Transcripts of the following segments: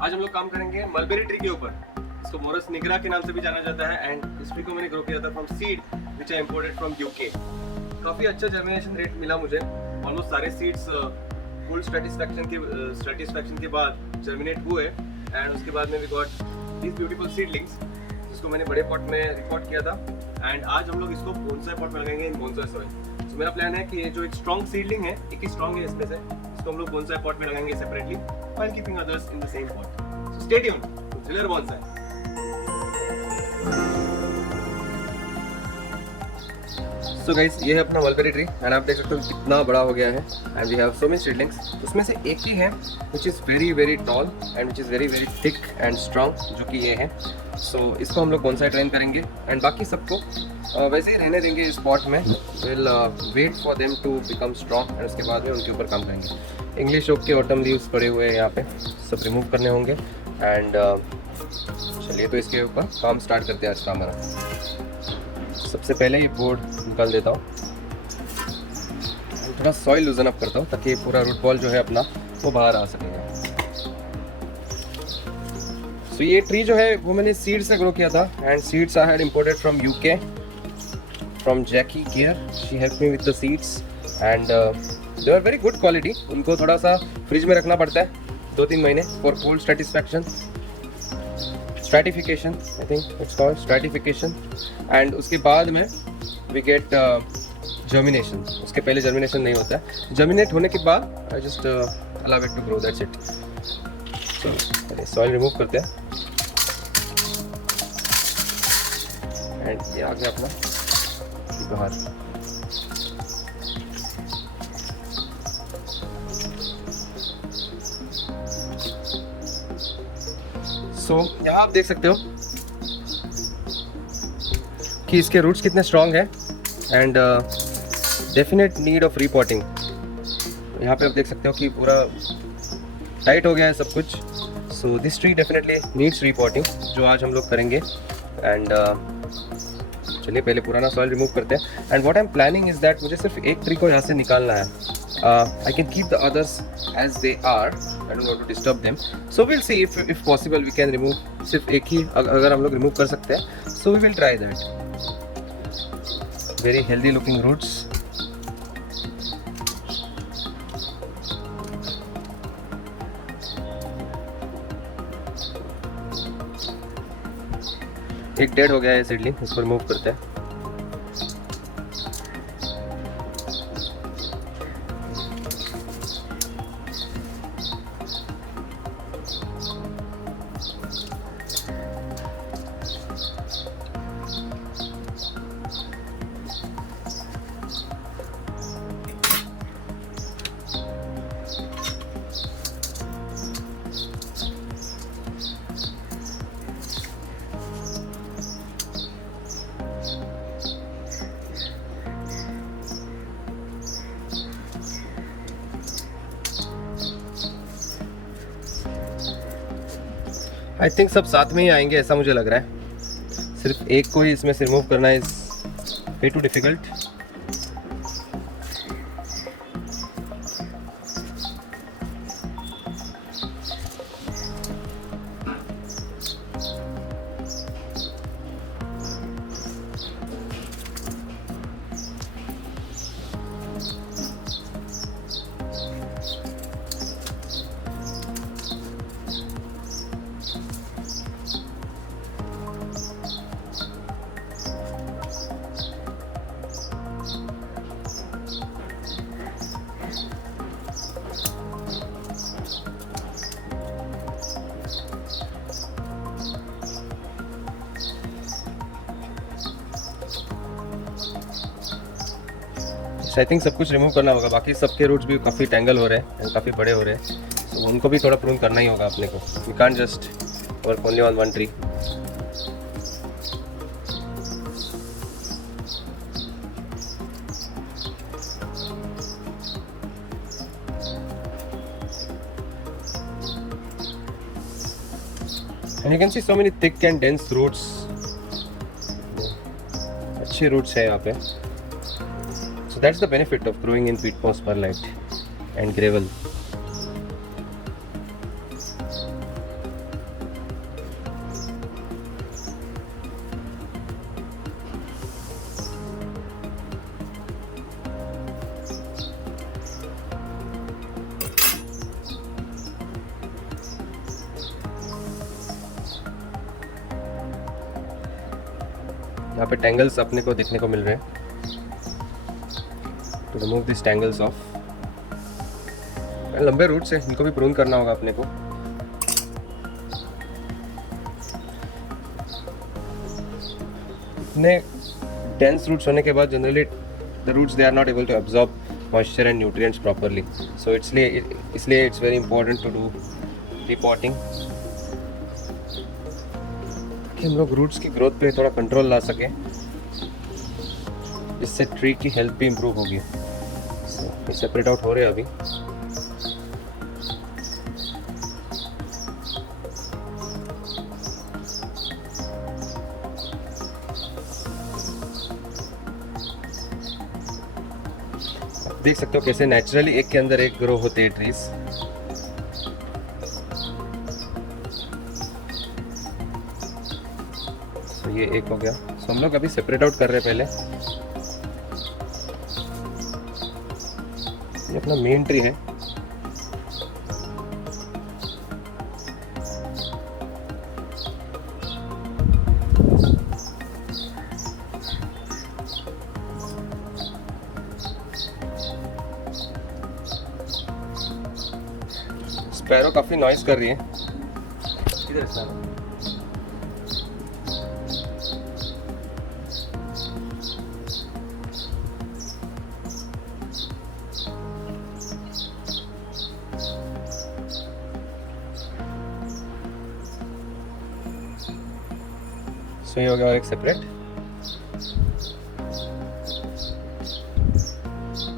आज हम लोग काम करेंगे मलबेरी ट्री के ऊपर। इसको मोरस निगरा के नाम से भी जाना जाता है एंड इस ट्री को मैंने ग्रो किया था from seed which I imported from UK. काफ़ी अच्छा जर्मिनेशन रेट मिला मुझे। ऑलमोस्ट सारे सीड्स फुल सेटिस्फैक्शन के बाद जर्मिनेट हुए एंड उसके बाद में we got these beautiful seedlings जिसको मैंने बड़े पॉट में रिकॉर्ड किया था एंड आज हम लोग इसको बोनसाई पॉट में लगाएंगे इन बोनसाई सॉइल। तो मेरा प्लान है कि ये जो एक स्ट्रॉन्ग सीडलिंग है, एक ही स्ट्रॉन्ग है इसमें से, इसको हम लोग बोनसाई पॉट में लगाएंगे separately while keeping others in the same pot. So stay tuned to Thriller Bonsai. So guys, ये है अपना मलबेरी ट्री एंड आप देख सकते हो कितना बड़ा हो गया है and we have so many seedlings. उसमें से एक ही है which is very very tall and which is very very thick and strong, जो कि ये है। सो इसको हम लोग बोनसाई ट्रेन करेंगे एंड बाकी सबको वैसे ही रहने देंगे इस पॉट में। Will wait for them to become strong and उसके बाद में उनके ऊपर काम करेंगे। इंग्लिश ओक के ऑटम लीव्स पड़े हुए हैं यहाँ पे, सब रिमूव करने होंगे एंड चलिए तो इसके ऊपर काम स्टार्ट करते हैं आज का हमारा। सबसे पहले ये बोर्ड निकाल देता हूँ, थोड़ा सॉइल लूजन अप करता हूँ ताकि पूरा रूट बॉल जो है अपना वो बाहर आ सकेगा। तो ये ट्री जो है वो मैंने सीड से ग्रो किया था and seeds I had imported from UK from Jackie Care. She help me with the seeds and they are very good quality. उनको थोड़ा सा फ्रिज में रखना पड़ता है 2-3 महीने for cold stratification, I think it's called stratification. And उसके बाद में वी गेट जर्मिनेशन। उसके पहले जर्मिनेशन नहीं होता है। जर्मिनेट होने के बाद I just allow it to grow, that's it. चलो सॉइल रिमूव करते हैं एंड ये आ गया अपना बाहर। सो यहाँ आप देख सकते हो कि इसके रूट्स कितने स्ट्रॉन्ग हैं and definite need of repotting. यहाँ पे आप देख सकते हो कि पूरा टाइट हो गया है सब कुछ। So this tree definitely needs repotting, जो आज हम लोग करेंगे। एंड चलिए पहले पुराना सॉइल रिमूव करते हैं and what I am planning is that मुझे सिर्फ एक ट्री को यहाँ से निकालना है। I can keep the others as they are. I don't want to disturb them. So we'll see if possible we can remove सिर्फ एक ही अगर हम लोग रिमूव कर सकते हैं। So we will try that. Very healthy looking roots. एक dead हो गया है सीडलिंग, इसको रिमूव करते हैं। आई थिंक सब साथ में ही आएंगे ऐसा मुझे लग रहा है। सिर्फ एक को ही इसमें से रिमूव करना is way too difficult. I think सब कुछ रिमूव करना होगा। बाकी सबके रूट्स भी काफ़ी टेंगल हो रहे हैं एंड काफ़ी बड़े हो रहे हैं, तो उनको भी थोड़ा प्रून करना ही होगा अपने को। We can't just work only on one tree. And you can see so many thick and dense roots. अच्छे रूट्स है यहाँ पे। So that's the benefit of growing in peat moss perlite and gravel. यहाँ पे tangles अपने को देखने को मिल रहे हैं। To remove this tangles off, लंबे रूट से इनको भी प्रून करना होगा अपने को। इतने डेंस रूट्स होने के बाद generally the roots they are not able to absorb moisture and nutrients properly, so इसलिए it's very important to do repotting, कि हम लोग रूट्स की ग्रोथ पे थोड़ा कंट्रोल ला सके, इससे ट्री की हेल्थ भी इम्प्रूव होगी। सेपरेट आउट हो रहे हैं अभी। देख सकते हो कैसे नेचुरली एक के अंदर एक ग्रो होते हैं ट्रीज। तो ये एक हो गया। तो हम लोग अभी सेपरेट आउट कर रहे हैं पहले। ये अपना मेन ट्री है। स्पैरो काफी नॉइज कर रही है। किधर स्पैरो? सो ये हो गया और एक separate.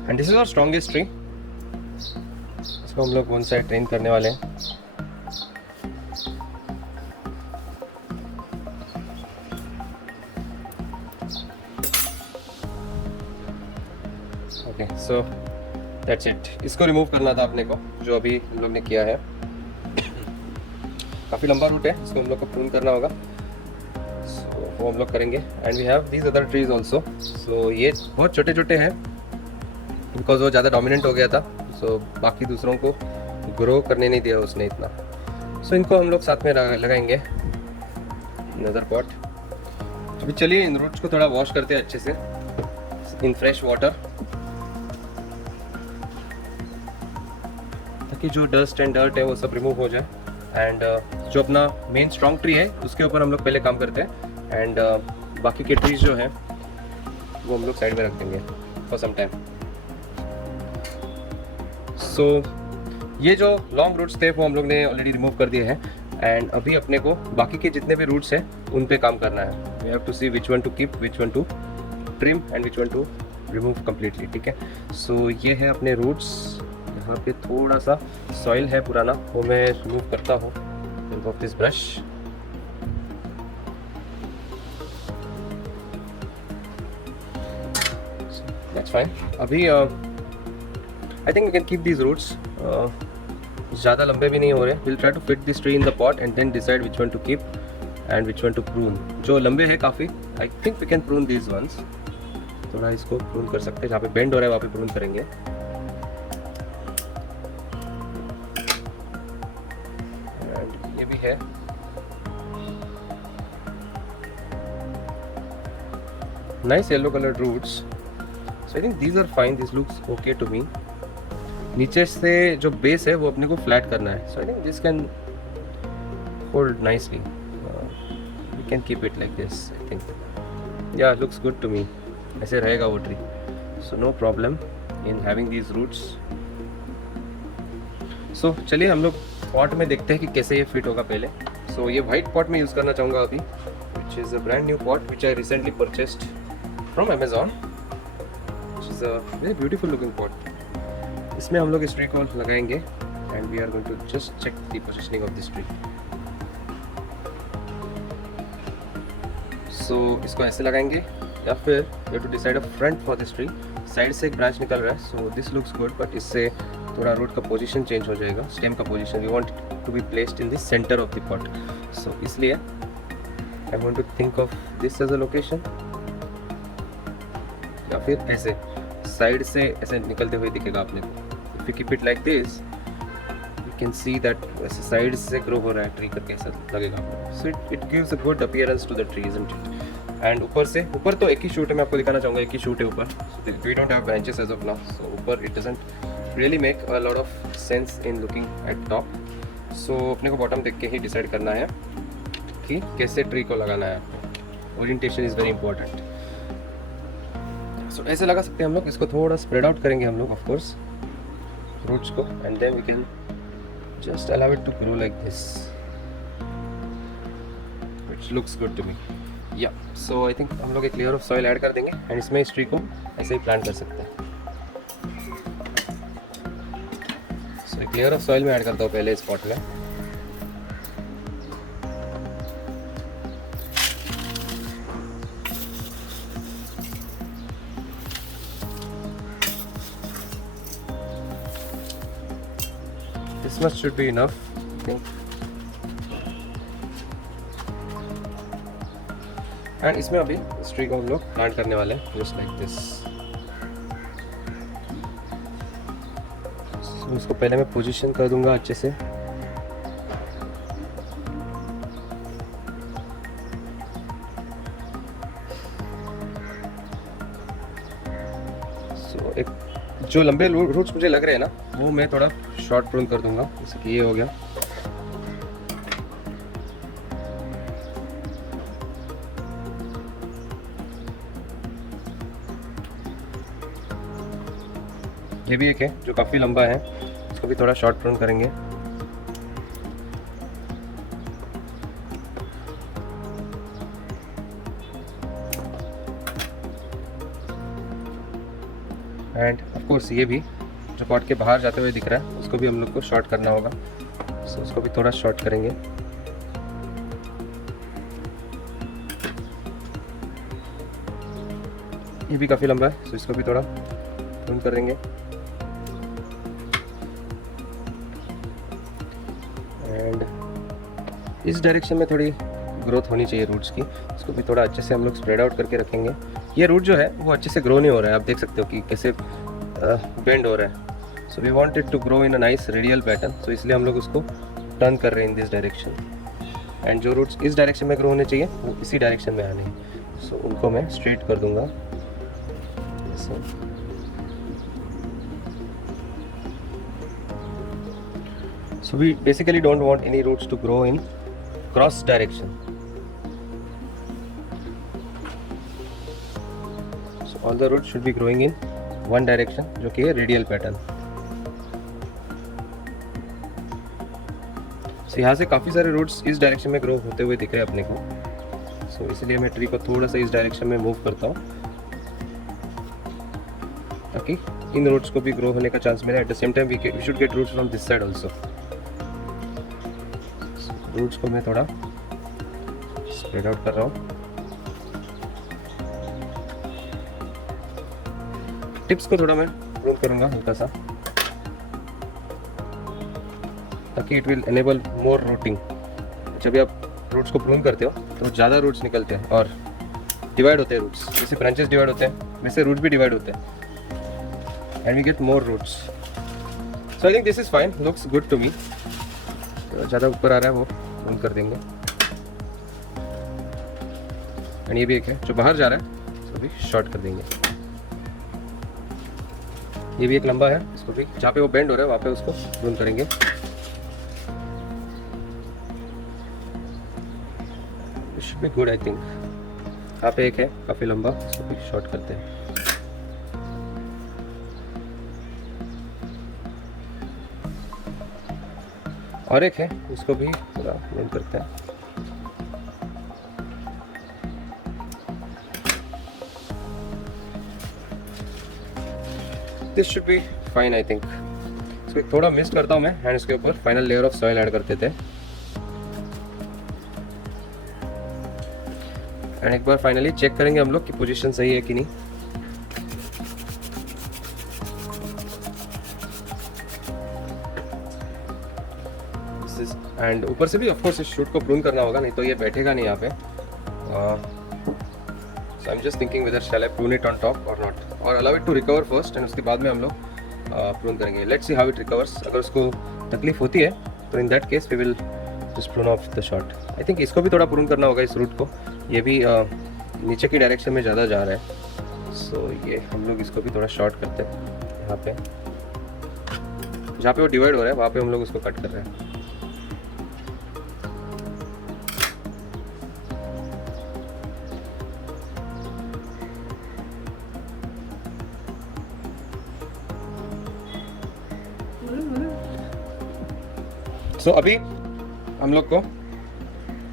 And this is our strongest tree. इसको हम लोग वन साइड ट्रेन करने वाले हैं। Okay, so that's it. इसको रिमूव करना था अपने को, जो अभी हम लोग ने किया है। काफ़ी लंबा रूट है, इसको हम लोग को प्रून करना होगा। सो वो हम लोग करेंगे। And we have these other trees also. So ये बहुत छोटे छोटे हैं, बिकॉज वो ज़्यादा डोमिनेंट हो गया था। सो बाकी दूसरों को ग्रो करने नहीं दिया उसने इतना। सो इनको हम लोग साथ में लगाएंगे नदर पॉट। अभी चलिए इन रूट्स को थोड़ा वॉश करते हैं अच्छे से इन फ्रेश वाटर, ताकि जो डस्ट एंड डर्ट है वो सब रिमूव हो जाए। एंड जो अपना मेन स्ट्रॉन्ग ट्री है उसके ऊपर हम लोग पहले काम करते हैं। एंड बाकी के ट्रीज जो है वो हम लोग साइड में रख देंगे फॉर सम टाइम। सो ये जो लॉन्ग रूट्स थे वो हम लोग ने ऑलरेडी रिमूव कर दिए हैं। एंड अभी अपने को बाकी के जितने भी रूट्स हैं उन पे काम करना है। We have to see which one to keep, which one to trim and which one to remove completely. ठीक है, सो ये है अपने रूट्स। यहाँ पे थोड़ा सा सॉइल है पुराना, वो मैं रिमूव करता हूँ off this brush. That's fine. अभी I think we can keep these roots. ज़्यादा लंबे भी नहीं हो रहे। Will try to fit this tree in the pot and then decide which one to keep and which one to prune. जो लंबे हैं काफ़ी, I think we can prune these ones. थोड़ा इसको प्रून कर सकते हैं, जहाँ पे बेंड हो रहा है वहाँ पे प्रून करेंगे। एंड ये भी है। Nice yellow coloured roots. So I think these are fine, this looks okay to me. नीचे से जो बेस है वो अपने को फ्लैट करना है। So I think this can hold nicely. We can keep it like this. I think या लुक्स गुड टू मी। ऐसे रहेगा वो tree. So no problem in having these roots. So चलिए हम लोग पॉट में देखते हैं कि कैसे ये फिट होगा पहले। सो ये वाइट पॉट में यूज़ करना चाहूँगा अभी, which is a brand new pot which I recently purchased from Amazon, which is a very beautiful looking pot. इसमें हम लोग इस ट्री को लगाएंगे and we are going to just check the positioning of this tree. So इसको ऐसे लगाएंगे या फिर you have to decide a front for this tree. Side से एक ब्रांच निकल रहा है, so this looks good, but इससे थोड़ा रूट का पोजीशन चेंज हो जाएगा, स्टेम का position. We want to be placed in the centre of the pot. So इसलिए I want to think of this as a location, या फिर ऐसे साइड से ऐसे निकलते हुए दिखेगा अपने को। If you keep it like this you can see that ऐसे साइड से ग्रो हो रहा है ट्री करके ऐसा लगेगा। So it gives a good appearance to the tree, isn't it? And ऊपर तो एक ही शूट है, मैं आपको दिखाना चाहूँगा, एक ही शूट है ऊपर. We don't have branches as of now, so ऊपर it doesn't really make a lot of sense in looking at top. So अपने को बॉटम देख के ही डिसाइड करना है कि कैसे ट्री को लगाना है. Orientation is very important. So ऐसे लगा सकते हैं हम लोग. इसको थोड़ा स्प्रेड आउट करेंगे हम लोग ऑफ कोर्स रूट्स को, and then we can just allow it to grow like this, which looks good to me. या सो आई थिंक हम लोग एक लेयर ऑफ सॉइल ऐड कर देंगे एंड इसमें इस ट्री को ऐसे ही प्लांट कर सकते हैं. सो एक लेयर ऑफ सॉइल में ऐड करता हूँ पहले इस पॉट में. This much should be enough, I think. And इसमें अभी इस ट्री को हम लोग प्लांट करने वाले हैं जस्ट लाइक दिस. इसको पहले मैं पोजीशन कर दूंगा अच्छे से. सो एक जो लंबे रूट्स मुझे लग रहे हैं ना, वो मैं थोड़ा शॉर्ट प्रून कर दूंगा, जैसे कि ये हो गया. ये भी एक है जो काफ़ी लंबा है, इसको भी थोड़ा शॉर्ट प्रून करेंगे. एंड ऑफ कोर्स ये भी जो पॉट के बाहर जाते हुए दिख रहा है, उसको भी हम लोग को शॉर्ट करना होगा. सो उसको भी थोड़ा शॉर्ट करेंगे. ये भी काफ़ी लंबा है, सो इसको भी थोड़ा प्रून करेंगे. एंड इस डायरेक्शन में थोड़ी ग्रोथ होनी चाहिए रूट्स की. इसको भी थोड़ा अच्छे से हम लोग स्प्रेड आउट करके रखेंगे. ये रूट जो है वो अच्छे से ग्रो नहीं हो रहा है, आप देख सकते हो कि कैसे बेंड हो रहा है. So we want it to grow in a nice radial pattern, so इसलिए हम लोग उसको टर्न कर रहे हैं इन दिस डायरेक्शन. एंड जो रूट्स इस डायरेक्शन में ग्रो होने चाहिए वो इसी डायरेक्शन में आने हैं. सो उनको मैं स्ट्रेट कर दूंगा. So we basically don't want any roots to grow in cross direction. So all the roots should be growing in one direction, जो कि है radial pattern. So यहाँ से काफ़ी सारे roots इस डायरेक्शन में ग्रो होते हुए दिख रहे हैं अपने को. So इसलिए मैं ट्री को थोड़ा सा इस डायरेक्शन में मूव करता हूँ ताकि इन रूट्स को भी ग्रो होने का चांस मिले. At the same time we should get roots from this side also. Roots को मैं थोड़ा स्प्रेड आउट कर रहा हूँ. टिप्स को थोड़ा मैं प्रून करूँगा हल्का सा, ताकि it will enable more routing. जब आप रूट्स को प्रून करते हो तो ज़्यादा रूट्स निकलते हैं और डिवाइड होते हैं रूट्स. जैसे ब्रांचेस डिवाइड होते हैं वैसे रूट भी डिवाइड होते हैं, and we get more roots. So I think this is fine, looks good to me. ज़्यादा ऊपर आ रहा है वो बंद कर देंगे. एंड ये भी एक है जो बाहर जा रहा है, इसको भी शॉर्ट कर देंगे. ये भी एक लंबा है, इसको भी जहाँ पे वो बेंड हो रहा है वहाँ पे उसको प्रून करेंगे. It should be good I think. यहाँ पे एक है काफ़ी लंबा, इसको भी शॉर्ट करते हैं. और एक है उसको भी थोड़ा बंद करते हैं. This should be fine I think. इसको थोड़ा मिस करता हूँ मैं, एंड इसके ऊपर final layer of soil add कर देते हैं. एंड एक बार फाइनली चेक करेंगे हम लोग कि पोजीशन सही है कि नहीं. एंड ऊपर से भी ऑफ कोर्स इस शूट को प्रून करना होगा, नहीं तो ये बैठेगा नहीं यहाँ पे. So I am just thinking whether shall I prune it on top और नॉट, और allow it to recover first, and उसके बाद में हम लोग प्रून करेंगे. Let's see how it recovers. अगर उसको तकलीफ होती है तो in that case we will just prune off the shoot. I think इसको भी थोड़ा प्रून करना होगा इस रूट को. ये भी नीचे की डायरेक्शन में ज़्यादा जा रहा है। सो ये हम लोग इसको भी थोड़ा शॉर्ट करते हैं। यहाँ पे जहाँ पे वो डिवाइड हो रहा है वहाँ पे हम लोग उसको कट कर रहे हैं। सो अभी हम लोग को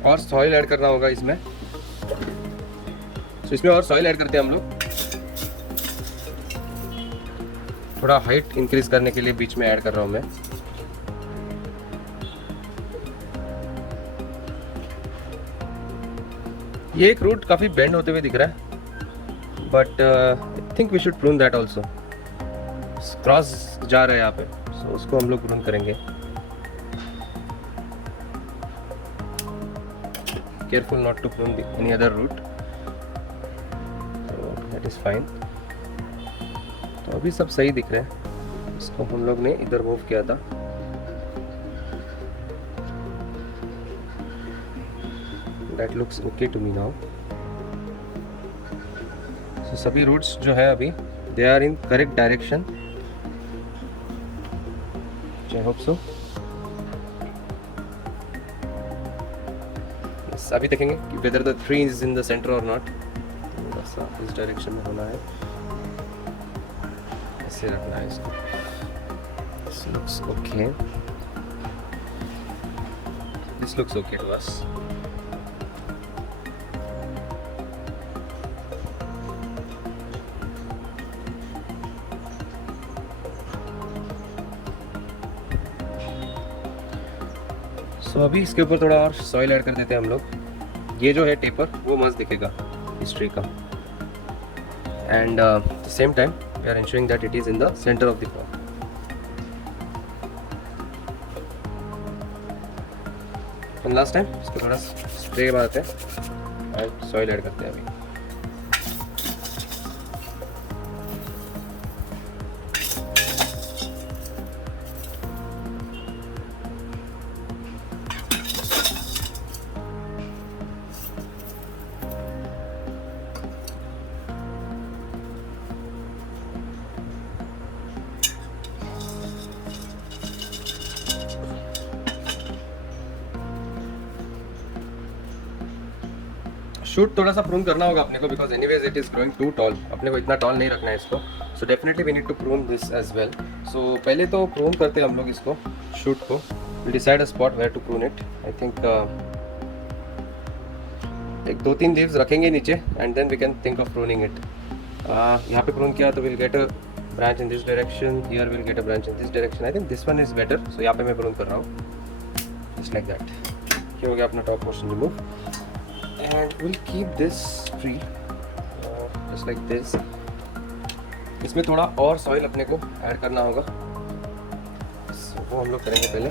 और सॉइल ऐड करना होगा इसमें। सो इसमें और सॉइल ऐड करते हैं हम लोग, थोड़ा हाइट इंक्रीज करने के लिए बीच में ऐड कर रहा हूँ मैं। ये एक रूट काफ़ी बेंड होते हुए दिख रहा है, but I think we should prune that also. Cross जा रहा है यहाँ पे, सो उसको हम लोग प्रून करेंगे। Careful not to prune any other root, that is fine. तो अभी सब सही दिख रहा है। इसको हम लोग ने इधर मूव किया था। That looks okay to me now. So सभी रूट्स जो है अभी they are in correct direction. I hope so. अभी देखेंगे कि whether the tree is in the center or not। थोड़ा सा इस डायरेक्शन में होना है, ऐसे रखना है इसको। This looks okay। This looks okay to us। तो अभी इसके ऊपर थोड़ा और सॉइल ऐड कर देते हैं हम लोग। ये जो है टेपर वो मस्त दिखेगा इस ट्री का। And the same time we are ensuring that it is in the centre of the pot. And last time इसको थोड़ा स्प्रे मारते हैं एंड सॉइल ऐड करते हैं अभी। शूट थोड़ा सा प्रून करना होगा अपने को, because anyways it is growing too tall. अपने को इतना टॉल नहीं रखना है इसको। So definitely we need to prune this as well. So पहले तो प्रून करते हैं हम लोग इसको, शूट को। Will decide a spot where to prune it. I think एक 2-3 लीव्स रखेंगे नीचे and then we can think of pruning it. यहाँ पे प्रून किया तो will get a branch in this direction, here will get a branch in this direction. I think this one is better. So यहाँ पे मैं prune कर रहा हूँ जस्ट लाइक दैट। क्या हो गया अपना top portion remove. And we'll keep this tree just like this। इसमें थोड़ा और सॉइल अपने को ऐड करना होगा, so, वो हम लोग करेंगे पहले।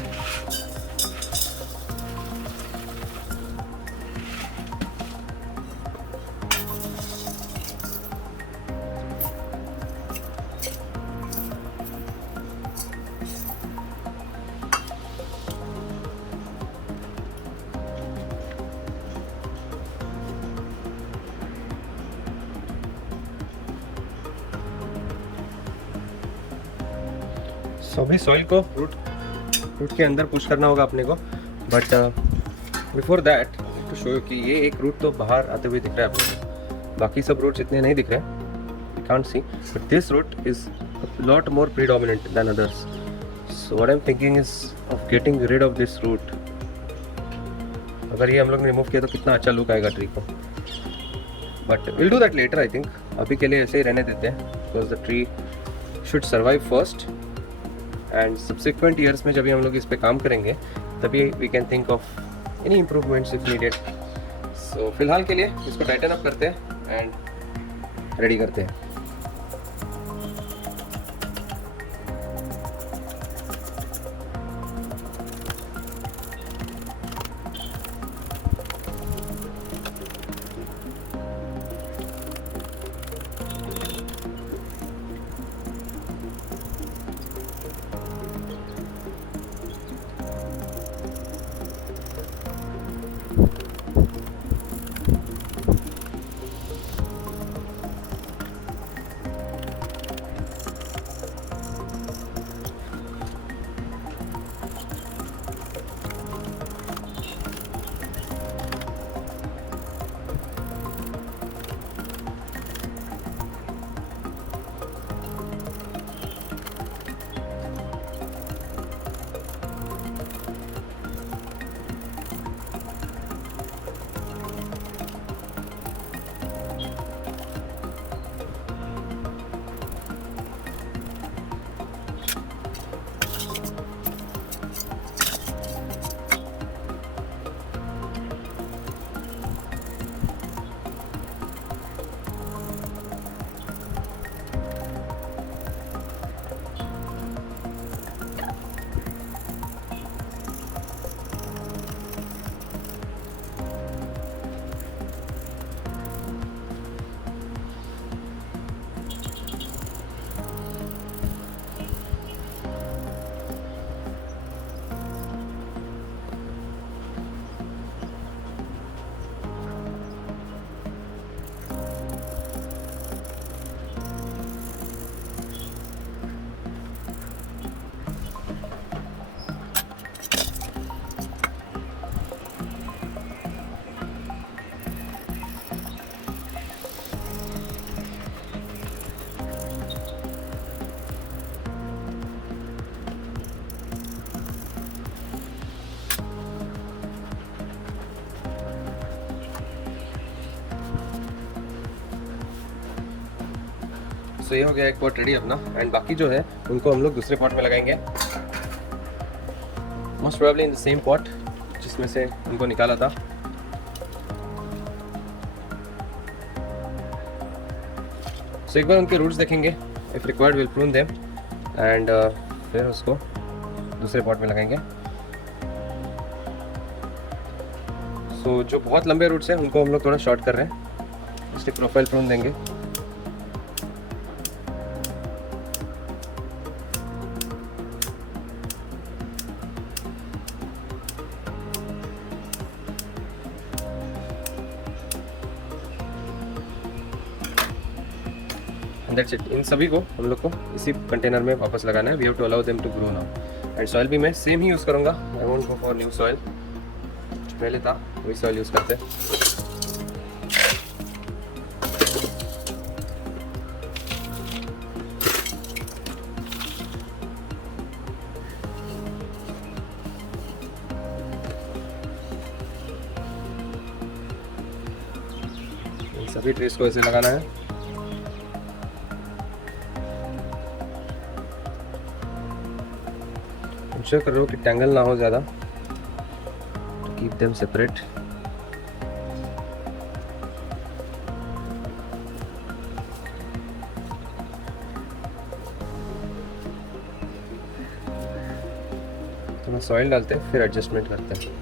अभी सॉइल को रूट के अंदर पुश करना होगा अपने को। But before that to show you कि ये एक रूट तो बाहर आते हुए दिख रहा है अपने को, बाकी सब रूट्स इतने नहीं दिख रहे, you can't see, but this root is lot more predominant than others. So what I am thinking is of getting rid of this root. अगर ये हम लोग ने रिमूव किया तो कितना अच्छा लुक आएगा ट्री को, but will do that later. I think अभी के लिए ऐसे ही रहने देते हैं, because the tree should survive first and subsequent years में जब भी हम लोग इस पे काम करेंगे तभी we can think of any improvements if needed. So फिलहाल के लिए इसको टाइटन अप करते हैं एंड रेडी करते हैं। सो ये हो गया एक पॉट रेडी अपना, एंड बाकी जो है उनको हम लोग दूसरे पॉट में लगाएंगे, most probably in the same pot जिसमें से उनको निकाला था। सो एक बार उनके रूट्स देखेंगे, if required will prune them, and फिर उसको दूसरे पॉट में लगाएंगे। सो जो बहुत लंबे रूट्स हैं उनको हम लोग थोड़ा शॉर्ट कर रहे हैं, इसके प्रोफाइल प्रून देंगे। That's it. इन सभी को हम लोग को इसी कंटेनर में वापस लगाना है। We have to allow them to grow now. And soil भी मैं सेम ही यूज़ करूँगा, I won't go for new soil, जो पहले था वही सॉइल यूज़ करते हैं। इन सभी ट्रीज को ऐसे लगाना है। इंश्योर करो कि टैंगल ना हो ज़्यादा, कीप देम सेपरेट। थोड़ा सॉइल डालते हैं फिर एडजस्टमेंट करते हैं।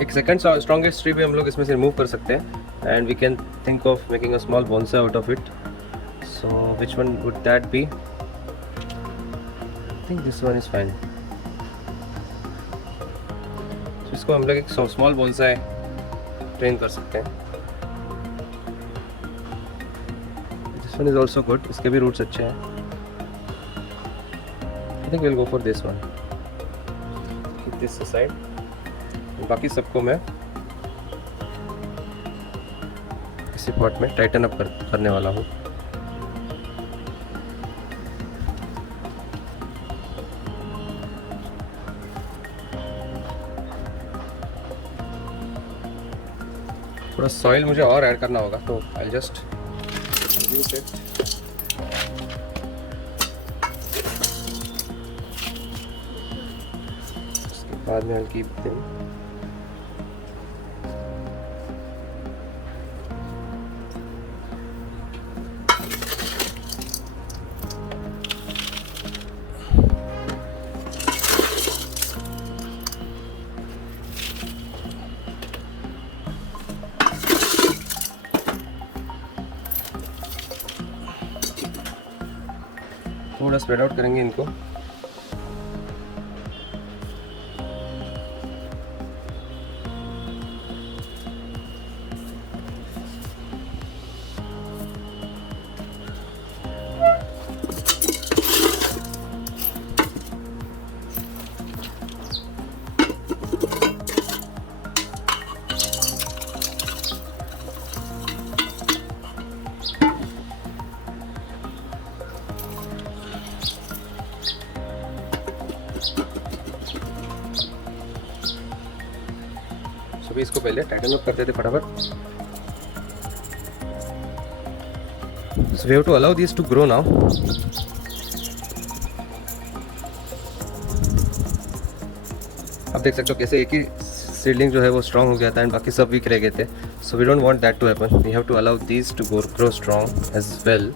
एक सेकंड स्ट्रॉन्गेस्ट ट्री भी हम लोग इसमें से रिमूव कर सकते हैं, and we can think of making a small bonsai out of it. So which one would that be? I think this one is fine. इसको हम लोग एक स्मॉल बोनसाई ट्रेन कर सकते हैं। This one is also good, इसके भी roots अच्छे हैं। I think will go for this one. Keep this aside. बाकी सबको मैं इसी पॉट में टाइटन अप करने वाला हूँ। थोड़ा सॉइल मुझे और ऐड करना होगा, तो आई जस्ट यूज इट। उसके बाद में हल्की थोड़ा स्प्रेड आउट करेंगे इनको। तो भी इसको पहले टाइटन अप करते थे फटाफट। So we have to allow these to grow now. आप देख सकते हो कैसे एक ही सीडलिंग जो है वो स्ट्रॉन्ग हो गया था एंड बाकी सब वीक रह गए थे। So we don't want that to happen, we have to allow these to grow strong as well.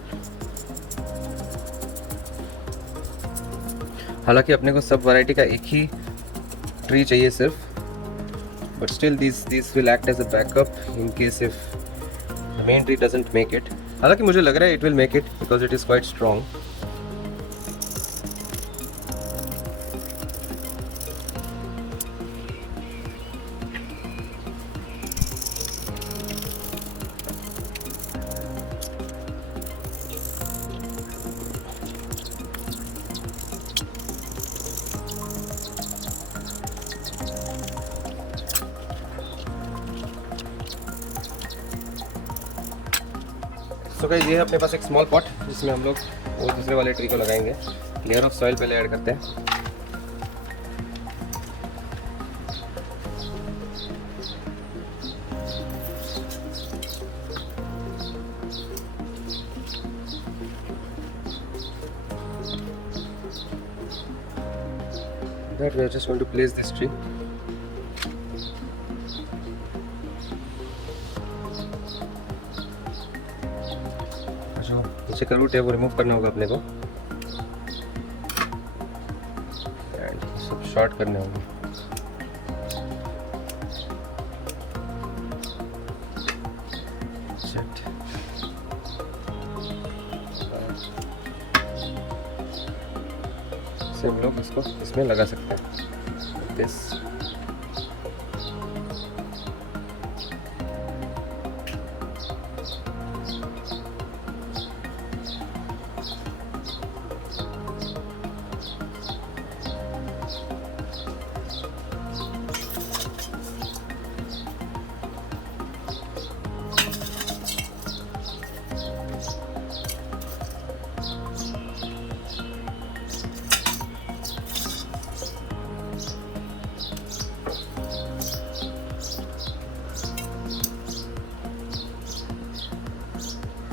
हालांकि अपने को सब वैरायटी का एक ही ट्री चाहिए सिर्फ, but still these will act as a backup in case if the main tree doesn't make it. हालांकि मुझे लग रहा है it will make it because it is quite strong. So so guys ये है अपने पास एक स्मॉल पॉट जिसमें हम लोग वो दूसरे वाले ट्री को लगाएंगे। लेयर ऑफ सॉइल पहले ऐड करते हैं। That we are just going to place this tree. जो नीचे का रूट है वो रिमूव करना होगा अपने को एंड सब शॉर्ट करने होंगे। से हम लोग इसको इसमें लगा सकते हैं दिस।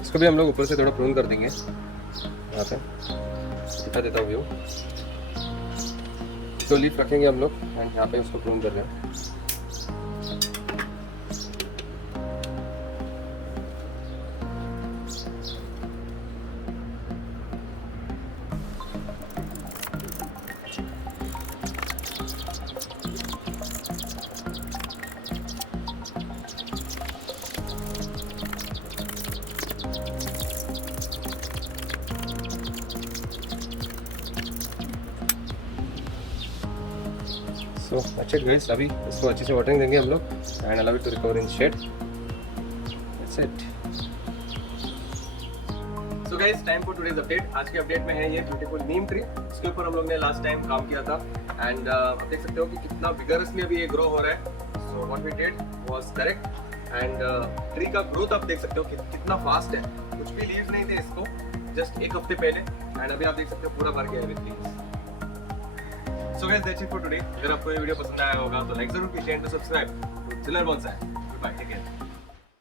इसको भी हम लोग ऊपर से थोड़ा प्रून कर देंगे। यहाँ पे दिखा देता हूँ व्यू। तो लीफ रखेंगे हम लोग एंड यहाँ पे उसको प्रून कर रहे हैं। So that's it guys, अभी इसको अच्छे से वाटरिंग देंगे हम लोग and allow it to recover in shade. That's it. So guys, time for today's update. आज के अपडेट में है ये ब्यूटीफुल नीम ट्री। इसके ऊपर हम लोग ने लास्ट टाइम काम किया था एंड आप देख सकते हो कि कितना विगरसली अभी ये ग्रो हो रहा है। So what we did was correct and tree का ग्रोथ आप देख सकते हो कि कितना फास्ट है। कुछ भी लीव्स नहीं थे इसको जस्ट एक हफ्ते पहले एंड अभी आप देख सकते हो पूरा भर गया है with leaves. So guys, that's it for today. अगर आपको ये वीडियो पसंद आया होगा तो लाइक जरूर कीजिए and subscribe to Chiller Bonsai. Bye, take care.